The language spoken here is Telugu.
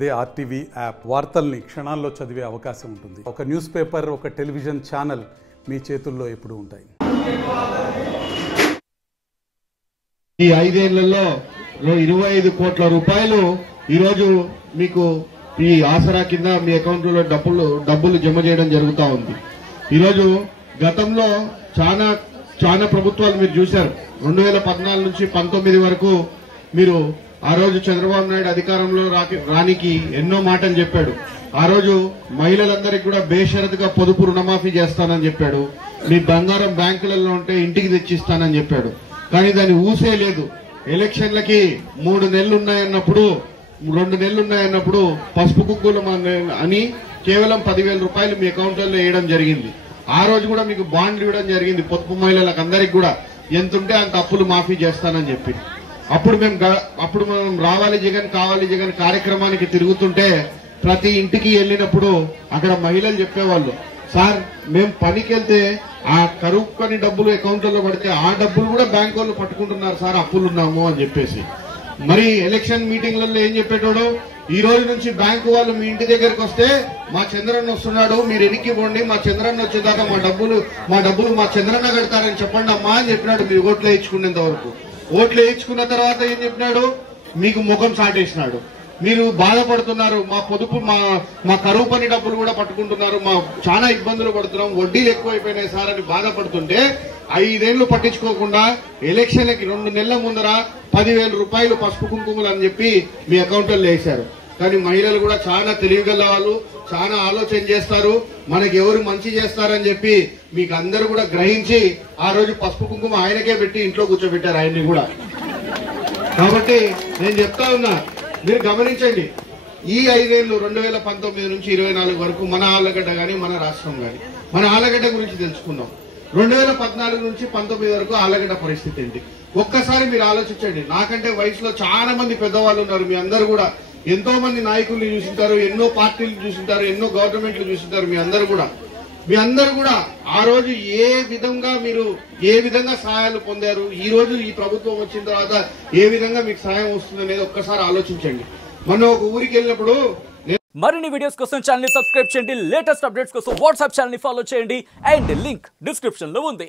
అదే ఆర్టీవీ యాప్ వార్తల్ని క్షణాల్లో చదివే అవకాశం ఉంటుంది. ఒక న్యూస్ పేపర్, ఒక టెలివిజన్ ఛానల్ మీ చేతుల్లో ఎప్పుడూ ఉంటాయి. ఈ 5 ఏళ్లలో 25 కోట్ల రూపాయలు ఈరోజు మీకు ఈ ఆసరా కింద మీ అకౌంట్లో డబ్బులు జమ చేయడం జరుగుతూ ఉంది. ఈరోజు గతంలో చాలా ప్రభుత్వాలు మీరు చూశారు. 2014 నుంచి 19 వరకు మీరు ఆ రోజు చంద్రబాబు నాయుడు అధికారంలో రానికి ఎన్నో మాటలు చెప్పాడు. ఆ రోజు మహిళలందరికీ కూడా బేషరతుగా పొదుపు రుణమాఫీ చేస్తానని చెప్పాడు. మీ బంగారం బ్యాంకులలో ఉంటే ఇంటికి తెచ్చిస్తానని చెప్పాడు. కానీ దాన్ని ఊసే లేదు. ఎలక్షన్లకి 3 నెలలు ఉన్నాయన్నప్పుడు 2 నెలలు ఉన్నాయన్నప్పుడు పసుపు కుంకుమ అని కేవలం 10,000 రూపాయలు మీ అకౌంట్లలో వేయడం జరిగింది. ఆ రోజు కూడా మీకు బాండ్లు ఇవ్వడం జరిగింది. పొదుపు మహిళలకు అందరికి కూడా ఎంతుంటే అంత అప్పులు మాఫీ చేస్తానని చెప్పి అప్పుడు మనం రావాలి జగన్ కావాలి జగన్ కార్యక్రమానికి తిరుగుతుంటే ప్రతి ఇంటికి వెళ్ళినప్పుడు అక్కడ మహిళలు చెప్పేవాళ్ళు, సార్ మేము పనికి వెళ్తే ఆ కరువుకొని డబ్బులు అకౌంట్లలో పడితే ఆ డబ్బులు కూడా బ్యాంక్ వాళ్ళు పట్టుకుంటున్నారు సార్, అప్పులున్నాము అని చెప్పేసి. మరి ఎలక్షన్ మీటింగ్లలో ఏం చెప్పేటోడు, ఈ రోజు నుంచి బ్యాంకు వాళ్ళు మీ ఇంటి దగ్గరికి వస్తే మా చంద్రన్న వస్తున్నాడు, మీరు ఎనికి పోండి, మా చంద్రన్న వచ్చేదాకా మా డబ్బులు మా చంద్రన్న కడతారని చెప్పండి అమ్మా అని చెప్పినాడు. మీరు ఓట్లు వేయించుకునేంత వరకు. ఓట్లు వేయించుకున్న తర్వాత ఏం చెప్పినాడు, మీకు ముఖం సాటేసినాడు. మీరు బాధపడుతున్నారు, మా పొదుపు మా కరువు పని డబ్బులు కూడా పట్టుకుంటున్నారు, మా చాలా ఇబ్బందులు పడుతున్నాం, వడ్డీలు ఎక్కువైపోయినాయి సార్ అని బాధపడుతుంటే 5 ఏళ్లు పట్టించుకోకుండా ఎలక్షన్లకి 2 నెలల ముందర 10,000 రూపాయలు పసుపు కుంకుమలు అని చెప్పి మీ అకౌంట్లో వేశారు. కానీ మహిళలు కూడా చాలా తెలివిగల వాళ్ళు, చాలా ఆలోచన చేస్తారు, మనకి ఎవరు మంచి చేస్తారని చెప్పి మీకు అందరూ కూడా గ్రహించి ఆ రోజు పసుపు కుంకుమ ఆయనకే పెట్టి ఇంట్లో కూర్చోబెట్టారు ఆయన్ని కూడా. కాబట్టి నేను చెప్తా ఉన్నా, మీరు గమనించండి, ఈ 5 ఏళ్లు 2019 నుంచి 24 వరకు మన ఆలగడ్డ గాని మన రాష్ట్రం గాని మన ఆలగడ్డ గురించి తెలుసుకున్నాం. 2014 నుంచి 19 వరకు ఆలగడ్డ పరిస్థితి ఏంటి ఒక్కసారి మీరు ఆలోచించండి. నాకంటే వయసులో చాలా మంది పెద్దవాళ్ళు ఉన్నారు. మీ అందరూ కూడా ఎంతో మంది నాయకుల్ని చూసింటారు, ఎన్నో పార్టీలు చూసింటారు, ఎన్నో గవర్నమెంట్లు చూసింటారు. మీ అందరూ కూడా ఆ రోజు ఏ విధంగా సహాయాలు పొందారు, ఈ రోజు ఈ ప్రభుత్వం వచ్చిన తర్వాత ఏ విధంగా మీకు సహాయం వస్తుంది అనేది ఒక్కసారి ఆలోచించండి. మనం ఒక ఊరికి వెళ్ళినప్పుడు మరిన్ని వీడియోస్ కోసం ఛానల్ ని సబ్స్క్రైబ్ చేయండి. లేటెస్ట్ అప్డేట్స్ కోసం వాట్సాప్ ఛానల్ ని ఫాలో చేయండి. అండ్ లింక్ డిస్క్రిప్షన్ లో ఉంది.